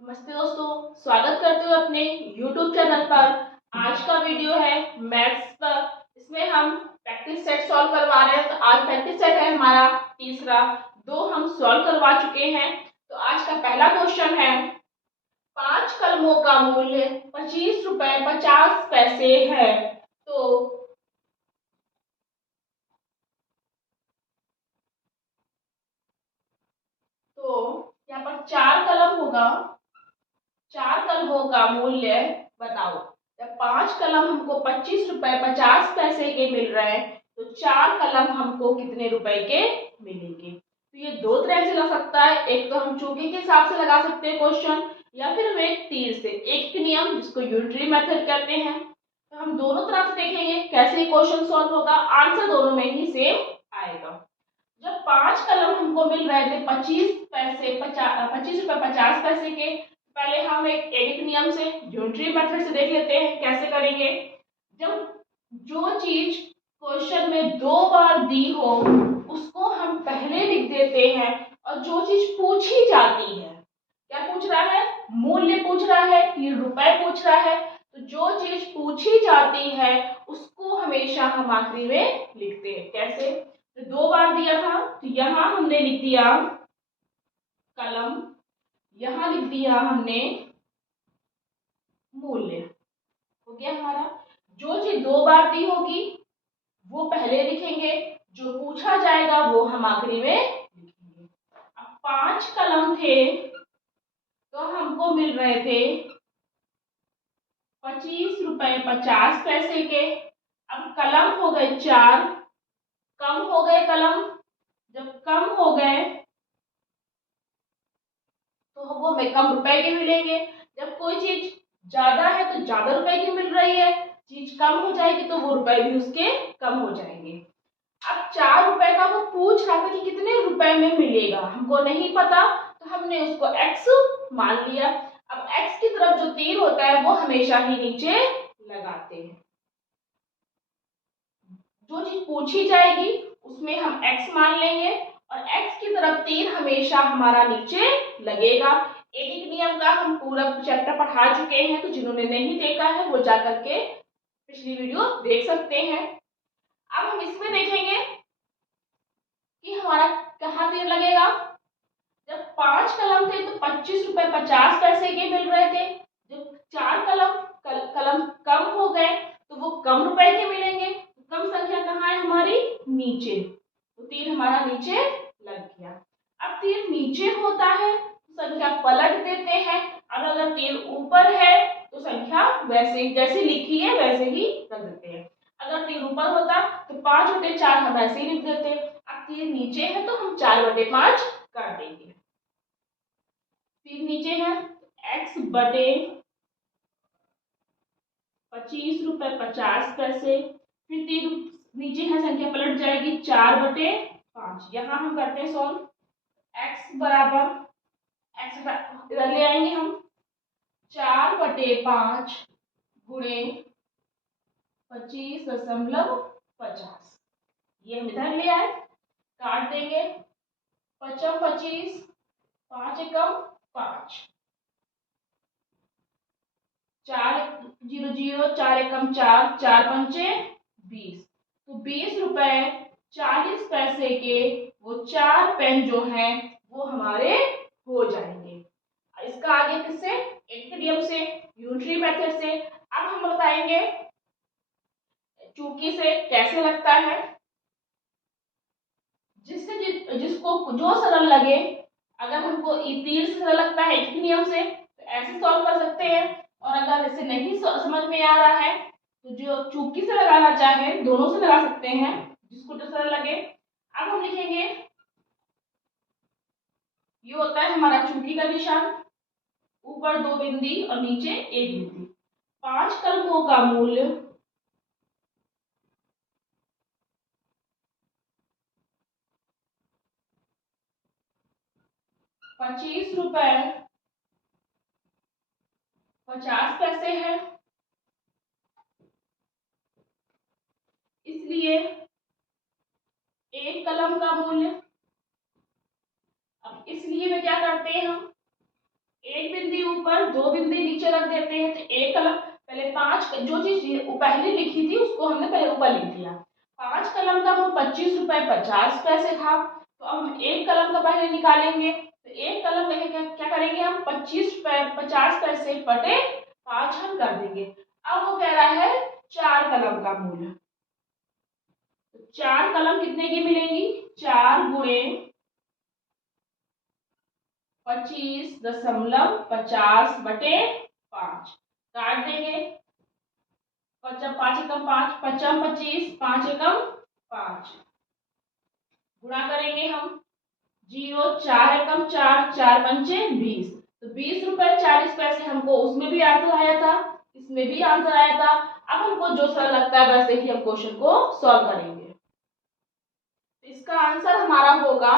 नमस्ते दोस्तों, स्वागत करते हुए अपने YouTube चैनल पर। आज का वीडियो है मैथ्स पर। इसमें हम प्रैक्टिस सेट सॉल्व करवा रहे हैं। तो आज प्रैक्टिस सेट है हमारा तीसरा। दो हम सॉल्व करवा चुके हैं। तो आज का पहला क्वेश्चन है, 5 कलमों का मूल्य 25 रुपए 50 पैसे है। तो यहाँ पर 4 कलम होगा। 4 कलमों का मूल्य बताओ। जब 5 कलम हमको 25 रुपए 50 पैसे के मिल रहे हैं, तो 4 कलम हमको कितने रुपए के मिलेंगे। तो ये दो तरह से लग सकता है। एक तो हम चौके के हिसाब से लगा सकते हैं क्वेश्चन, या फिर हम एक तीर से, एक नियम जिसको यूनिटरी मेथड कहते हैं। तो हम दोनों तरह से देखेंगे कैसे क्वेश्चन सॉल्व होगा। आंसर दोनों में ही सेम आएगा। जब 5 कलम हमको मिल रहे थे 25 रुपए 50 पैसे के, पहले हम एक नियम से, ज्योमेट्री मेथड से देख लेते हैं कैसे करेंगे। जब जो चीज क्वेश्चन में 2 बार दी हो, उसको हम पहले लिख देते हैं। और जो चीज पूछी जाती है, क्या पूछ रहा है, मूल्य पूछ रहा है, ये रुपए पूछ रहा है, तो जो चीज पूछी जाती है उसको हमेशा हम आखिरी में लिखते हैं। कैसे, तो 2 बार दिया था, तो यहां हमने लिख दिया कलम, यहां लिख दिया हमने मूल्य। हो गया हमारा। जो चीज 2 बार दी होगी वो पहले लिखेंगे, जो पूछा जाएगा वो हम आखिरी में लिखेंगे। अब 5 कलम थे तो हमको मिल रहे थे 25 रुपए 50 पैसे के। अब कलम हो गए 4, कम हो गए कलम। जब कम हो गए तो वो हमें कम रुपए के मिलेंगे। जब कोई चीज ज्यादा है तो ज्यादा रुपए की मिल रही है, चीज कम हो जाएगी तो वो रुपए भी उसके कम हो जाएंगे। अब 4 रुपए का वो पूछ रहा था कि कितने रुपए में मिलेगा, हमको नहीं पता, तो हमने उसको x मान लिया। अब x की तरफ जो तीर होता है वो हमेशा ही नीचे लगाते हैं। जो चीज पूछी जाएगी उसमें हम x मान लेंगे, और x की तरफ तीर हमेशा हमारा नीचे लगेगा। एक एक नियम का हम पूरा चैप्टर पढ़ा चुके हैं, तो जिन्होंने नहीं देखा है वो जाकर के पिछली वीडियो देख सकते हैं। अब हम इसमें देखेंगे कि हमारा कहाँ तीर लगेगा। जब 5 कलम थे तो 25 रुपए 50 पैसे के मिल रहे थे। जब 4 कलम कलम कम हो गए तो वो कम रुपए के मिलेंगे। कम संख्या कहाँ है हमारी, नीचे, तो तीर हमारा नीचे लग गया। अब तीर नीचे होता है तो संख्या पलट देते हैं। अब अगर तीर ऊपर है तो संख्या वैसे जैसे लिखी है वैसे ही रख देते हैं। अगर तीर ऊपर होता तो 5/4 हम ऐसे ही लिख देते। अब तीर नीचे है तो हम 4/5 कर देंगे। तीर नीचे है x बटे 25 रुपए 50 पैसे। फिर तीर नीचे है, संख्या पलट जाएगी 4/5। यहाँ हम करते हैं सॉल्व। x बराबर, x इधर ले आएंगे हम, 4/5 गुणे 25.50, ये हम इधर ले आए, काट देंगे। 25, 5 एकम 5, 4 0 0, 4 एकम 4, 4 पंचे 20। तो 20 रुपए 40 पैसे के वो 4 पेन जो हैं वो हमारे हो जाएंगे। इसका आगे किससे, एक नियम से, यूनिटरी मेथड से। अब हम बताएंगे चूकी से कैसे लगता है। जिसको जो सरल लगे, अगर हमको तीर से सरल लगता है एक नियम से तो ऐसे सॉल्व कर सकते हैं, और अगर इसे नहीं समझ में आ रहा है तो जो चूकी से लगाना चाहे दोनों से लगा सकते हैं, जिसको जो सरल लगे। अब हम लिखेंगे, ये होता है हमारा चूकी का निशान, ऊपर 2 बिंदी और नीचे 1 बिंदी। 5 कलमों का मूल्य 25 रुपए 50 पैसे है। इसलिए एक कलम का मूल्य, अब इसलिए में क्या करते हैं हम, एक बिंदी ऊपर, दो बिंदी नीचे रख देते हैं। तो एक कलम पहले 5, जो चीज पहले लिखी थी उसको हमने पहले ऊपर लिख दिया। 5 कलम का मूल्य 25 रुपए 50 पैसे था। तो अब हम एक कलम का पहले निकालेंगे। तो एक कलम का क्या करेंगे हम, 25 रुपए 50 पैसे बटे 5 हम कर देंगे। अब वो कह रहा है 4 कलम का मूल्य। तो 4 कलम कितने की मिलेंगी, 4 गुणे 25.50 बटे 5 काट देंगे। 5 एकम 5, 5 25, 5 एकम 5 गुणा करेंगे हम। 0 4 एकम 4, 4 पंचे 20। तो 20 रुपए 40 पैसे हमको उसमें भी आंसर आया था, इसमें भी आंसर आया था। अब हमको जो सरल लगता है वैसे ही हम क्वेश्चन को सॉल्व करेंगे। इसका आंसर हमारा होगा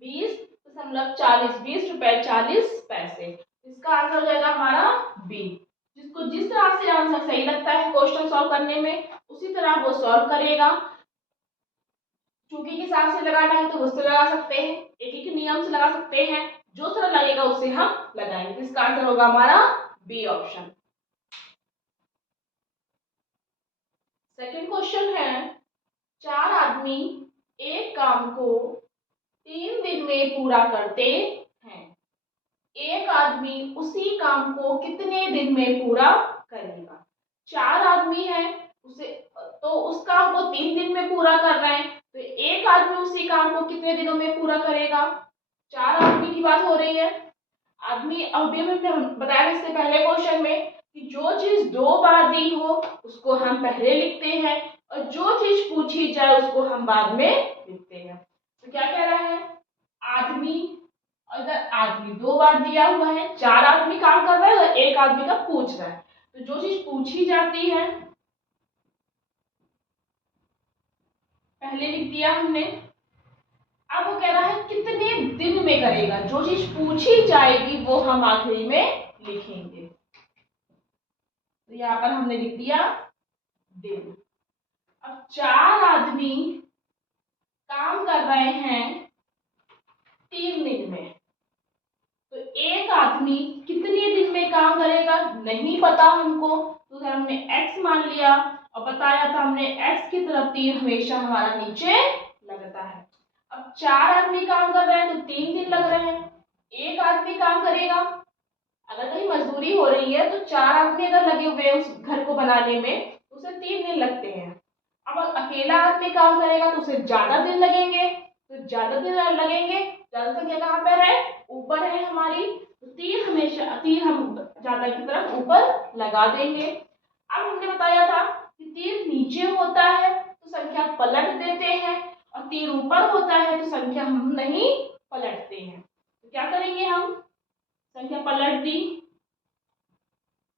20.40, 20 रुपए 40 पैसे। इसका आंसर हो जाएगा हमारा बी। जिसको जिस तरह से आंसर सही लगता है क्वेश्चन सॉल्व करने में, उसी तरह वो सॉल्व करेगा। चूंकि के हिसाब से लगाना है तो उससे लगा सकते हैं, एक एक नियम से लगा सकते हैं, जो सरल लगेगा उससे हम लगाएंगे। इसका आंसर होगा हमारा बी ऑप्शन। सेकंड क्वेश्चन है, 4 आदमी एक काम को 3 दिन में पूरा करते हैं। एक आदमी उसी काम को कितने दिन में पूरा करेगा। 4 आदमी है, उसे तो उस काम को 3 दिन में पूरा कर रहे हैं। तो एक आदमी उसी काम को कितने दिनों में पूरा करेगा। 4 आदमी की बात हो रही है। आदमी अभी हमने बताया इससे पहले क्वेश्चन में कि जो चीज 2 बार दी हो उसको हम पहले लिखते हैं और जो चीज पूछी जाए उसको हम बाद में लिखते हैं। तो क्या कह रहा है, आदमी, अगर आदमी 2 बार दिया हुआ है, 4 आदमी काम कर रहे हैं और एक आदमी का पूछ रहा है, तो जो चीज पूछी जाती है पहले लिख दिया हमने। अब वो कह रहा है कितने दिन में करेगा, जो चीज पूछी जाएगी वो हम आखिरी में लिखेंगे। तो यहाँ पर हमने लिख दिया दिन। अब 4 आदमी काम कर रहे हैं 3 दिन में, तो एक आदमी कितने दिन में काम करेगा नहीं पता हमको, तो हमने x मान लिया और बताया था हमने x की तरफ तीर हमेशा हमारा नीचे लगता है। अब 4 आदमी काम कर रहे हैं तो 3 दिन लग रहे हैं। एक आदमी काम करेगा, अगर कहीं मजदूरी हो रही है तो 4 आदमी अगर लगे हुए हैं उस घर को बनाने में तो उसे 3 दिन लगते हैं। अब अकेला आदमी काम करेगा तो उसे ज्यादा दिन लगेंगे, तो ज्यादा दिन लगेंगे, ज्यादा संख्या कहाँ पर है, ऊपर है हमारी। तो तीर हम ज्यादा की तरफ ऊपर लगा देंगे। अब हमने बताया था कि तीर नीचे होता है तो संख्या पलट देते हैं और तीर ऊपर होता है तो संख्या हम नहीं पलटते हैं। तो क्या करेंगे, हम संख्या पलट दी,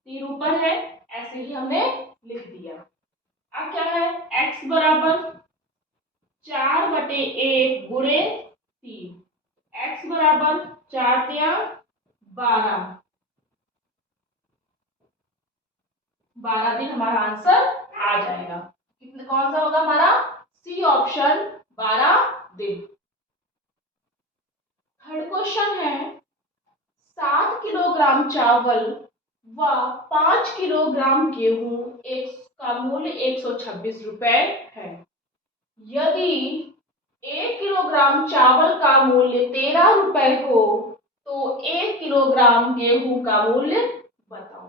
तीर ऊपर है, ऐसे ही हमने लिख दिया। अब क्या है, x बराबर 4 बटे 1 गुणे 3, x बराबर 4 तिया 12, 12 दिन हमारा आंसर आ जाएगा। कितने, कौन सा होगा हमारा, सी ऑप्शन 12 दिन। थर्ड क्वेश्चन है, 7 किलोग्राम चावल व 5 किलोग्राम गेहूं एक का मूल्य 126 रुपए है। यदि 1 किलोग्राम चावल का मूल्य 13 रुपए हो तो 1 किलोग्राम गेहूं का मूल्य बताओ।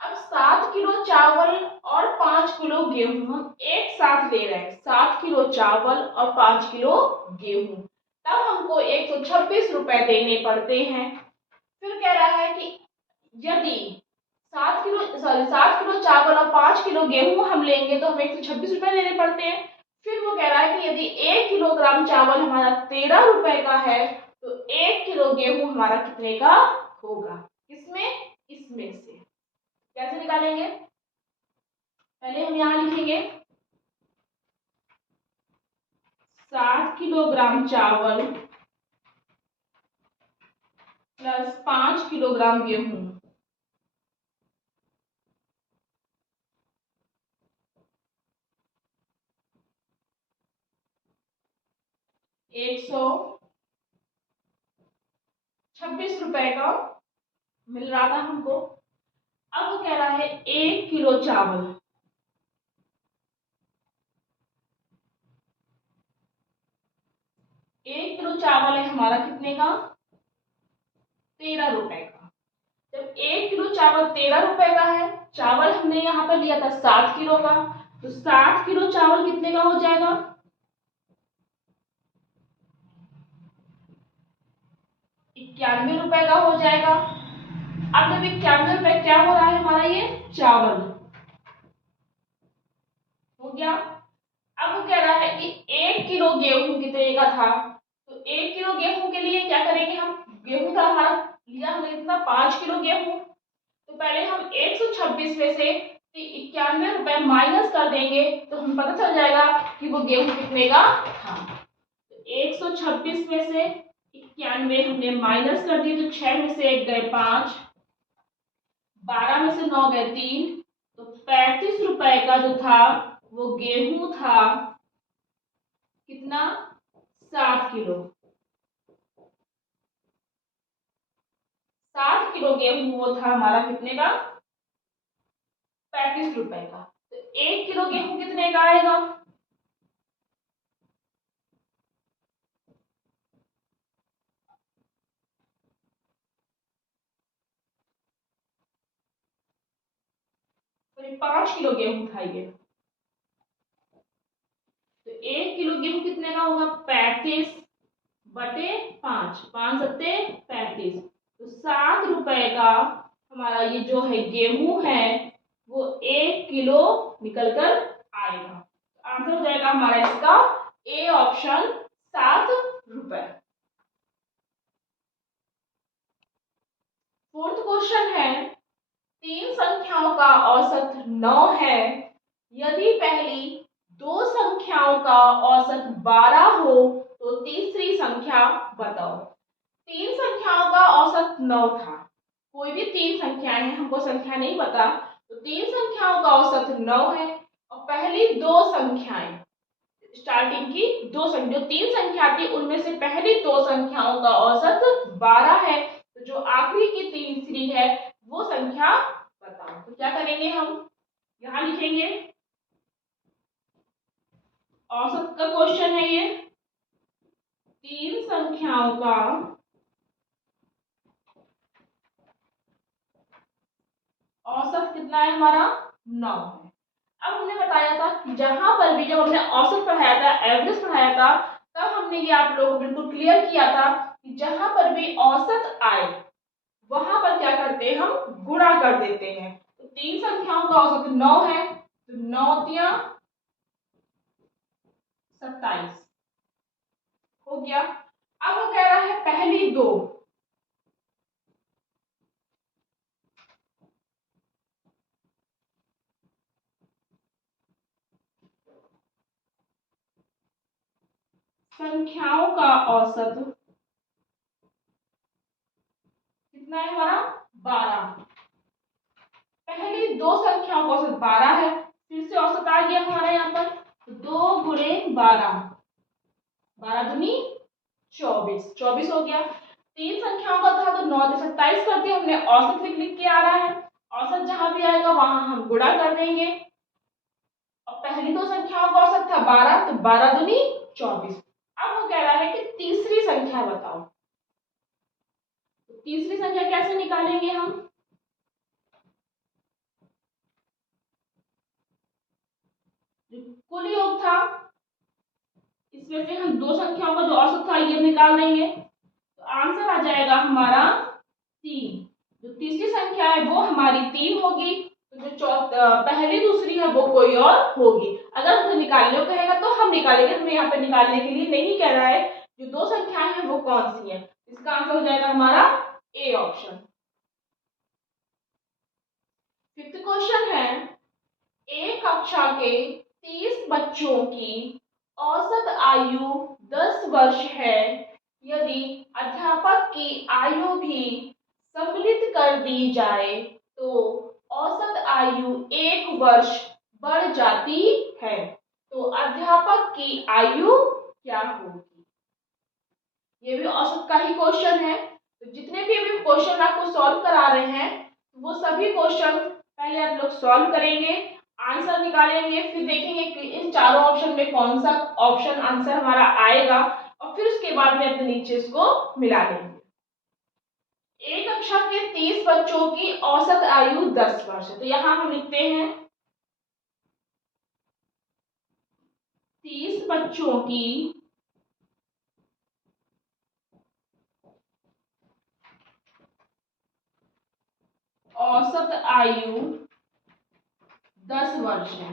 अब 7 किलो चावल और 5 किलो गेहूं हम एक साथ ले रहे हैं, 7 किलो चावल और 5 किलो गेहूं, तब हमको 126 रुपए देने पड़ते हैं। फिर कह रहा है कि यदि 7 किलो चावल और 5 किलो गेहूं हम लेंगे तो हमें 126 रुपए देने पड़ते हैं। फिर वो कह रहा है कि यदि 1 किलोग्राम चावल हमारा 13 रुपए का है तो 1 किलो गेहूं हमारा कितने का होगा, किसमें, इसमें से। कैसे निकालेंगे, पहले हम यहां लिखेंगे 7 किलोग्राम चावल प्लस 5 किलोग्राम गेहूं, 126 रुपए का मिल रहा था हमको। अब वो कह रहा है 1 किलो चावल, 1 किलो चावल है हमारा कितने का? 13 रुपए का। जब 1 किलो चावल 13 रुपए का है, चावल हमने यहाँ पर लिया था 60 किलो का, तो 60 किलो चावल कितने का हो जाएगा? 91 रुपए का हो जाएगा। अब जब 91 रुपए क्या हो रहा है हमारा? ये चावल हो गया। अब वो कह रहा है कि 1 किलो गेहूं कितने का था, तो 1 किलो गेहूं के लिए क्या करेंगे हम? गेहूं था हमारा, लिया हमने कितना? 5 किलो गेहूं। तो पहले हम 126 में से 91 रुपए माइनस कर देंगे, तो हम पता चल जाएगा कि वो गेहूं कितने का था। तो 126 में से 91 हमने माइनस कर दिए, तो 6 में से 1 गए 5, 12 में से 9 गए 3, तो 35 रुपए का जो था वो गेहूं था कितना? 60 किलो। 60 किलो गेहूं वो था हमारा कितने का? 35 रुपए का। तो 1 किलो गेहूं कितने का आएगा? तो 5 किलो गेहूं था ये, तो 1 किलो गेहूं कितने का होगा? 35/5, 5 सत्ते 35, तो 7 रुपए का हमारा ये जो है गेहूं है वो 1 किलो निकल कर आएगा। आंसर हो जाएगा हमारा इसका ए ऑप्शन, 7 रुपए। फोर्थ क्वेश्चन है, 3 संख्याओं का औसत 9 है, यदि पहली 2 संख्याओं का औसत 12 हो तो तीसरी संख्या बताओ। 3 संख्याओं का औसत 9 था, कोई भी 3 संख्याएं हैं, हमको संख्या नहीं पता, तो 3 संख्याओं का औसत 9 है और पहली 2 संख्याएं, स्टार्टिंग की 2 संख्या, जो 3 संख्या थी उनमें से पहली 2 संख्याओं का औसत 12 है, तो जो आखिरी की तीसरी है वो संख्या बताओ। तो क्या करेंगे हम? यहां लिखेंगे, औसत का क्वेश्चन है ये, 3 संख्याओं का औसत कितना है हमारा? 9 है। अब हमने बताया था कि जहां पर भी जब हमने औसत पढ़ाया था, एवरेज पढ़ाया था, तब हमने ये आप लोगों को बिल्कुल क्लियर किया था कि जहां पर भी औसत आए वहां पर क्या करते हैं? हम गुणा कर देते हैं। तो 3 संख्याओं का औसत 9 है, तो 9 27 हो गया। अब वो कह रहा है पहली 2, संख्याओं का औसत कितना है हमारा? 12। पहली 2 संख्याओं का औसत 12 है, फिर से औसत आ गया हमारा यहाँ पर, तो 2 गुणे 12, 12 दूनी 24, 24 हो गया। 3 संख्याओं का था तो 9 से 27 कर दिया हमने, औसत लिख के आ रहा है, औसत जहां भी आएगा वहां हम गुणा कर देंगे, और पहली 2 संख्याओं का औसत था 12, तो 12 दूनी 24। अब वो कह रहा है कि तीसरी संख्या बताओ। तो तीसरी संख्या कैसे निकालेंगे हम? जो कुल योग था इसमें से हम 2 संख्याओं का जो औसत था ये निकाल देंगे, तो आंसर आ जाएगा हमारा 3। जो तीसरी संख्या है वो हमारी 3 होगी, तो जो पहली दूसरी है वो कोई और होगी। अगर हमको निकालने को कहेगा तो हम निकालेंगे, हमें यहाँ पे निकालने के लिए नहीं कह रहा है। जो 2 संख्याएं हैं वो कौन सी है, इसका आंसर हो जाएगा हमारा ए ऑप्शन। फिफ्थ क्वेश्चन है, एक कक्षा के 30 बच्चों की औसत आयु 10 वर्ष है, यदि अध्यापक की आयु भी सम्मिलित कर दी जाए तो औसत आयु 1 वर्ष बढ़ जाती है, तो अध्यापक की आयु क्या होगी? ये भी औसत का ही क्वेश्चन है, तो जितने भी अभी क्वेश्चन आपको सॉल्व करा रहे हैं वो सभी क्वेश्चन पहले आप लोग सॉल्व करेंगे, आंसर निकालेंगे, फिर देखेंगे कि इन चारों ऑप्शन में कौन सा ऑप्शन आंसर हमारा आएगा और फिर उसके बाद में अपने नीचे इसको मिला लेंगे। एक कक्षा के 30 बच्चों की औसत आयु 10 वर्ष है, तो यहां हम लिखते हैं 30 बच्चों की औसत आयु 10 वर्ष है।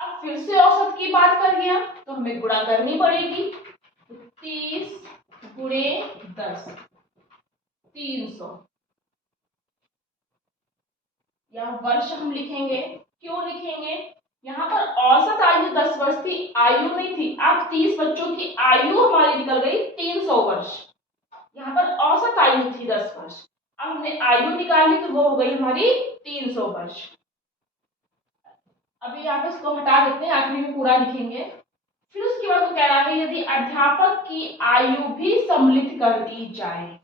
अब फिर से औसत की बात कर गया तो हमें गुणा करनी पड़ेगी, 30 गुणे 10 300, या वर्ष हम लिखेंगे। क्यों लिखेंगे? यहाँ पर औसत आयु 10 वर्ष थी, आयु नहीं थी। अब 30 बच्चों की आयु हमारी निकल गई 300 वर्ष, यहाँ पर औसत आयु थी 10 वर्ष, अब हमने आयु निकाली तो वो हो गई हमारी 300 वर्ष। अभी आप इसको हटा देते हैं, आखिरी में पूरा लिखेंगे। फिर उसके बाद वो कह रहा है यदि अध्यापक की आयु भी सम्मिलित कर दी जाए,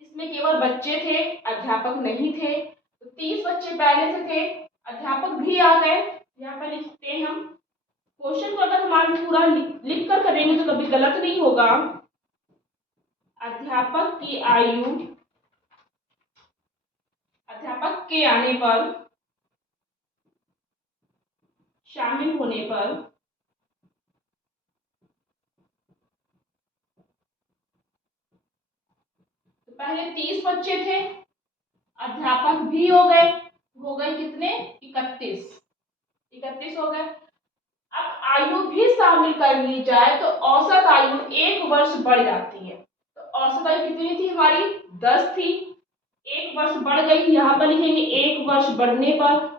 इसमें केवल बच्चे थे, अध्यापक नहीं थे, तो 30 बच्चे पहले से थे, अध्यापक भी आ गए। यहाँ पर लिखते हैं हम क्वेश्चन को, अगर हमारे पूरा लिख कर करेंगे तो कभी गलत नहीं होगा। अध्यापक की आयु, अध्यापक के आने पर, शामिल होने पर तो पहले 30 बच्चे थे, अध्यापक भी हो गए कितने? 31 हो गए। अब आयु भी शामिल कर ली जाए तो औसत आयु 1 वर्ष बढ़ जाती है। तो औसत आयु कितनी थी हमारी? 10 थी, 1 वर्ष बढ़ गई। यहाँ पर लिखेंगे 1 वर्ष बढ़ने पर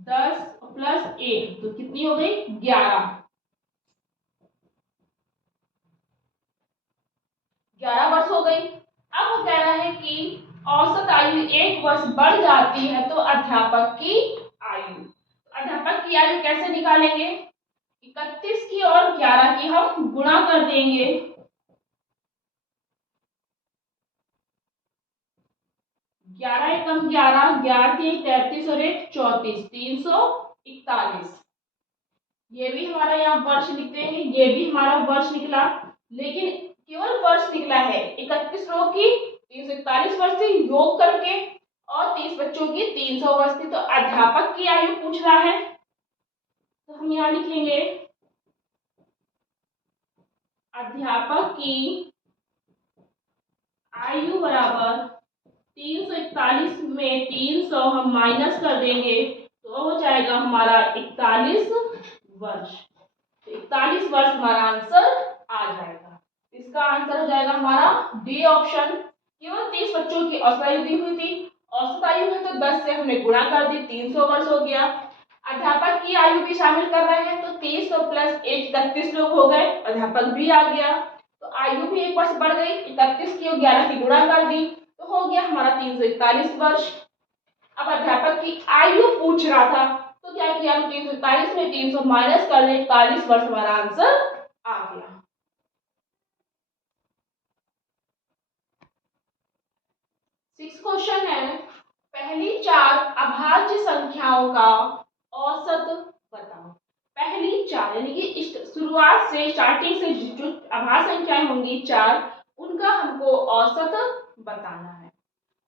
दस प्लस 1 तो कितनी हो गई? 11 वर्ष हो गई। अब वो कह रहा है कि औसत आयु 1 वर्ष बढ़ जाती है तो अध्यापक की आयु कैसे निकालेंगे? 31 की और 11 की हम गुणा कर देंगे, 11 एकम 11, 11 थी 33 और 1 34, 341। ये भी हमारा यहाँ वर्ष लिख देंगे, ये भी हमारा वर्ष निकला, लेकिन केवल वर्ष निकला है। 31 लोगों की 341 वर्ष थी योग करके, और 30 बच्चों की 300 वर्ष थी। तो अध्यापक की आयु पूछ रहा है, तो हम यहाँ लिखेंगे अध्यापक की आयु बराबर 341 में 300 हम माइनस कर देंगे तो हो जाएगा हमारा 41 वर्ष। 41 वर्ष हमारा आंसर आ जाएगा। इसका आंसर हो जाएगा हमारा डी ऑप्शन। केवल 30 बच्चों की औसत आयु दी हुई थी, औसत आयु है तो 10 से हमने गुणा कर दी, 300 वर्ष हो गया। अध्यापक की आयु भी शामिल कर रहे हैं तो 30 प्लस 1 31 लोग हो गए, अध्यापक भी आ गया तो आयु भी 1 वर्ष बढ़ गई। 31 की और 11 की गुणा कर दी तो हो गया हमारा 341 वर्ष। अब अध्यापक की आयु पूछ रहा था तो क्या किया, 341 में 300 माइनस कर दे, 41 वर्ष हमारा आंसर आ गया। सिक्स क्वेश्चन है, पहली 4 अभाज्य संख्याओं का औसत बताओ। पहली 4 यानी कि शुरुआत से, स्टार्टिंग से जो अभाज्य संख्याएं होंगी 4, उनका हमको औसत बताना है।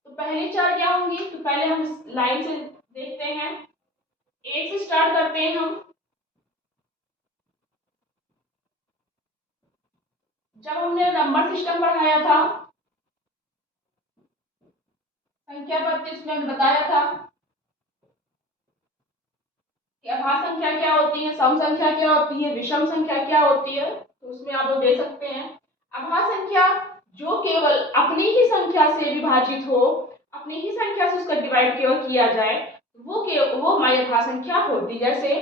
तो पहली 4 क्या होंगी? तो पहले हम लाइन से देखते हैं, 1 से स्टार्ट करते हैं हम। जब हमने नंबर सिस्टम पढ़ाया था, संख्या पद्धति, उसमें हमने बताया था कि अभाज्य संख्या क्या होती है, सम संख्या क्या होती है, विषम संख्या क्या होती है। तो उसमें आप लोग देख सकते हैं, अभाज्य संख्या जो केवल अपनी ही संख्या से विभाजित हो, अपनी ही संख्या से उसका डिवाइड केवल किया जाए, वो हमारी अभाज्य संख्या होती। जैसे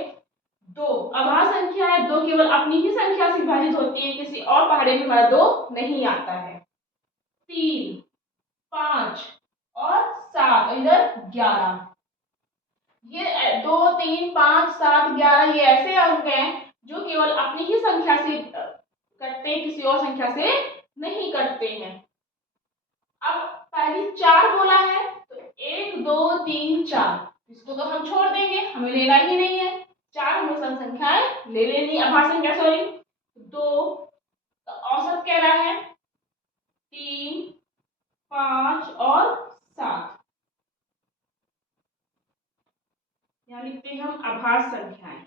2 अभाज्य संख्या है, 2 केवल अपनी ही संख्या से विभाजित होती है, किसी और पहाड़े में हमारा 2 नहीं आता है। 3, 5 और 7, इधर 11, ये 2, 3, 5, 7, 11 ये ऐसे अंक हैं जो केवल अपनी ही संख्या से कटते हैं, किसी और संख्या से नहीं कटते हैं। अब पहली 4 बोला है तो 1, 2, 3, 4 इसको तो हम छोड़ देंगे, हमें लेना ही नहीं है। 4 हमें सम संख्याएं ले लेनी, अभाज्य संख्या सॉरी। 2 तो औसत कह रहा है 3, 5 और 7। यहाँ लिखते हैं हम अभाज्य संख्याएं।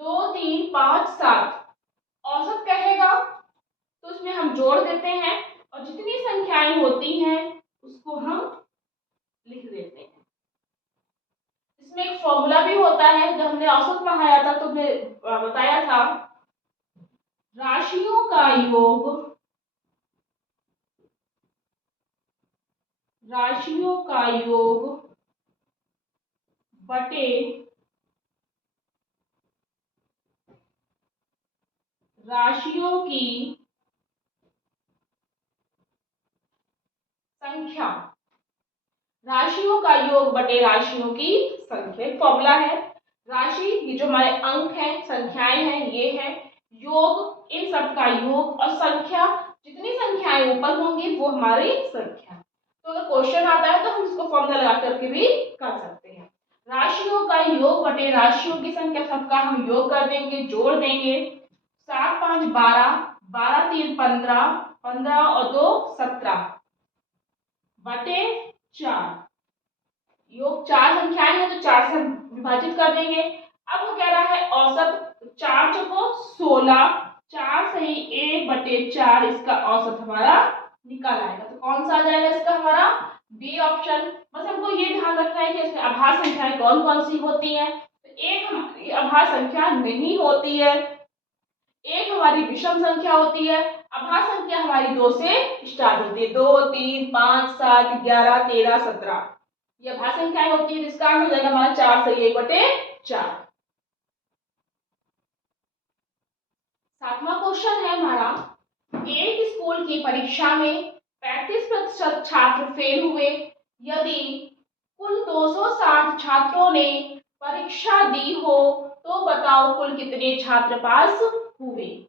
2, 3, 5, 7 औसत कहेगा तो उसमें हम जोड़ देते हैं और जितनी संख्याएं होती हैं उसको हम लिख देते हैं। इसमें एक फॉर्मूला भी होता है, जब हमने औसत पढ़ाया था तो हमने बताया था राशियों का योग, राशियों का योग बटे राशियों की संख्या। राशियों का योग बटे राशियों की संख्या एक फॉर्मूला है। राशि ये जो हमारे अंक हैं, संख्याएं हैं, ये है। योग इन सब का योग और संख्या जितनी संख्याएं ऊपर होंगी वो हमारी संख्या। तो अगर क्वेश्चन आता है तो हम इसको फॉर्मूला लगा करके भी कर सकते हैं। राशियों का योग बटे राशियों की संख्या, सबका हम योग कर देंगे, जोड़ देंगे। 7, 5, 12, 12, 3, 15, 15 और 2 17 बटे 4। योग 4 संख्याएं हैं तो 4 से विभाजित कर देंगे। अब वो कह रहा है औसत 4 चौको 16, 4 सही 1 बटे 4 इसका औसत हमारा निकल आएगा। तो कौन सा आ जाएगा इसका हमारा बी ऑप्शन। बस हमको ये ध्यान रखना है कि इसमें अभाज्य संख्याएं कौन कौन सी होती हैं। तो एक हमारी अभाज्य संख्या नहीं होती है, एक हमारी विषम संख्या होती है। अभाज्य संख्या हमारी 2 से स्टार्ट होती है, 2, 3, 5, 7, 11, 13, 17 ये अभाज्य संख्याएं होती है। जिसका आंसर हो जाएगा हमारा 4 सही 1 बटे 4। 7वां क्वेश्चन है हमारा, एक स्कूल की परीक्षा में 35% छात्र फेल हुए, यदि कुल 260 छात्रों ने परीक्षा दी हो तो बताओ कुल कितने छात्र पास हुए।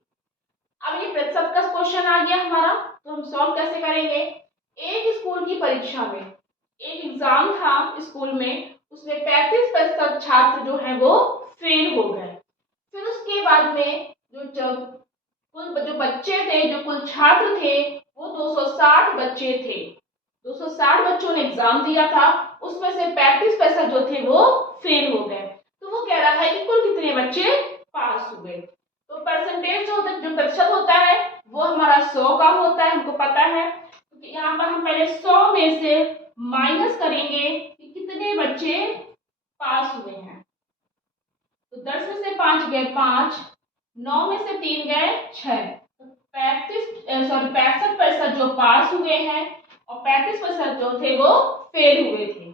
अब ये प्रतिशत का क्वेश्चन आ गया हमारा, तो हम सॉल्व कैसे करेंगे। एक स्कूल की परीक्षा में एक एग्जाम था स्कूल में, उसमें 35% छात्र जो है वो फेल हो गए। फिर उसके बाद में कुल जो बच्चे थे, जो कुल छात्र थे वो 260 बच्चे थे। 260 बच्चों ने एग्जाम दिया था, उसमें से 35% जो थे वो फेल हो गए। तो वो कह रहा है कि कुल कितने बच्चे पास हुए। तो परसेंटेज जो प्रतिशत होता है वो हमारा 100 का होता है, हमको पता है। तो यहाँ पर हम पहले 100 में से माइनस करेंगे कि कितने बच्चे पास हुए हैं। तो 10 में से 5 गए 5, 9 में से 3 गए 6, तो 65% जो पास हुए हैं और 35% जो थे वो फेल हुए थे।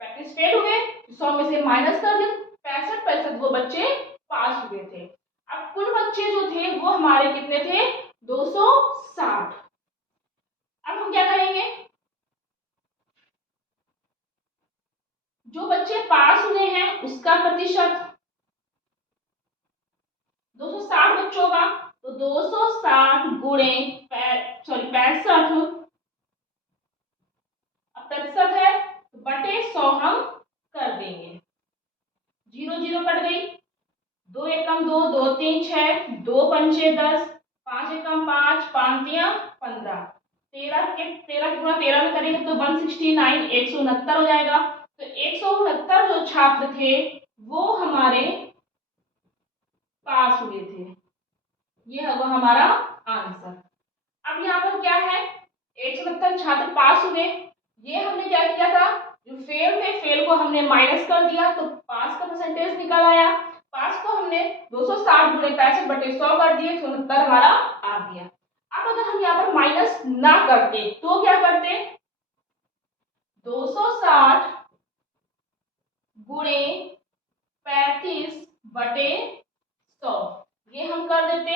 35 फेल हुए, 100 में से माइनस कर दे, 65% वो बच्चे पास हुए थे। अब कुल बच्चे जो थे वो हमारे कितने थे 260। अब हम क्या करेंगे, जो बच्चे पास हुए हैं उसका प्रतिशत 260 बच्चों का, तो 260 गुणे 65 प्रतिशत है तो बटे 100 हम कर देंगे। 0 0 कट गई, 2 एकम 2, 2 3 6, 2 पंचे 10, 5 एकम 5, 5 तिया 15, 13 के 13 गुणा 13 में करेंगे तो 169 169 हो जाएगा। तो 169 जो छात्र थे वो हमारे पास हुए थे। ये होगा हमारा आंसर। अब यहाँ पर क्या है, 169 छात्र पास हुए, ये हमने क्या किया था, जो फेल थे फेल को हमने माइनस कर दिया तो पास का परसेंटेज निकल आया। पास को हमने 260 गुणे 65 बटे 100 कर दिए, 169 हमारा आ गया। अब अगर हम यहाँ पर माइनस ना करते तो क्या करते, 260 गुणे 35 बटे 100 ये हम कर देते।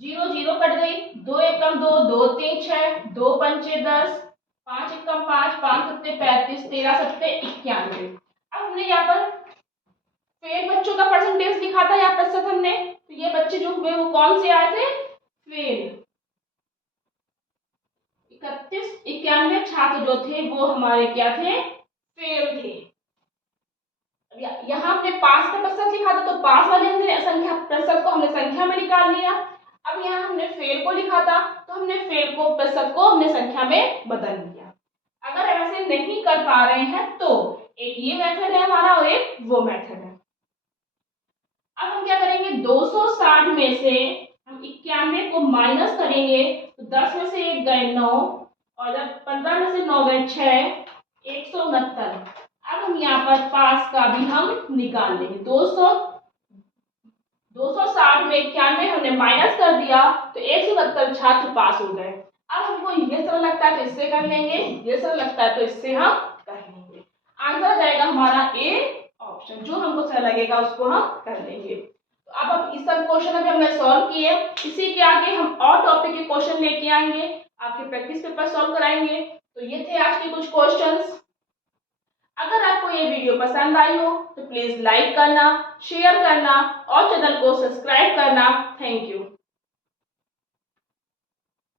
जीरो जीरो कट गई, 2 एकम 2, 2 3 6, 2 पंचे 10, 5 एकम 5, 5 सत्ते 35, 13 सत्ते 91। अब हमने यहाँ पर फेल बच्चों का परसेंटेज लिखा था या प्रतिशत हमने, तो ये बच्चे जो हुए वो कौन से आए थे, फेल। 31 91 छात्र जो थे वो हमारे क्या थे, फेल थे। यहाँ हमने पास का प्रतिशत लिखा था, तो पास वाले हमने संख्या प्रतिशत को हमने संख्या में निकाल लिया। अब यहाँ हमने फेल को लिखा था, तो हमने फेल को प्रतिशत को हमने संख्या में बदल दिया। अगर ऐसे नहीं कर पा रहे हैं तो एक ये मेथड है हमारा और एक वो मेथड है। अब हम क्या करेंगे, 260 में से हम 91 को माइनस करेंगे, तो 10 में से 1 गए 9, और जब 15 में से 9 गए 6, 169। अब हम यहाँ पर पास का भी हम निकाल लेंगे। 260 में 91 हमने माइनस कर दिया, तो 169 छात्र पास हो गए। अब हमको ये सरल लगता है तो इससे कर लेंगे, ये सरल लगता है तो इससे हम कर लेंगे। आंसर आ जाएगा हमारा ए ऑप्शन, जो हमको सरल लगेगा उसको हम कर लेंगे। तो अब इस सब क्वेश्चन अभी हमने सॉल्व किए, इसी के आगे हम और टॉपिक के क्वेश्चन लेके आएंगे, आपके प्रैक्टिस पेपर सॉल्व कराएंगे। तो ये थे आज के कुछ क्वेश्चंस। अगर आपको ये वीडियो पसंद आई हो तो प्लीज लाइक करना, शेयर करना और चैनल को सब्सक्राइब करना। Thank you.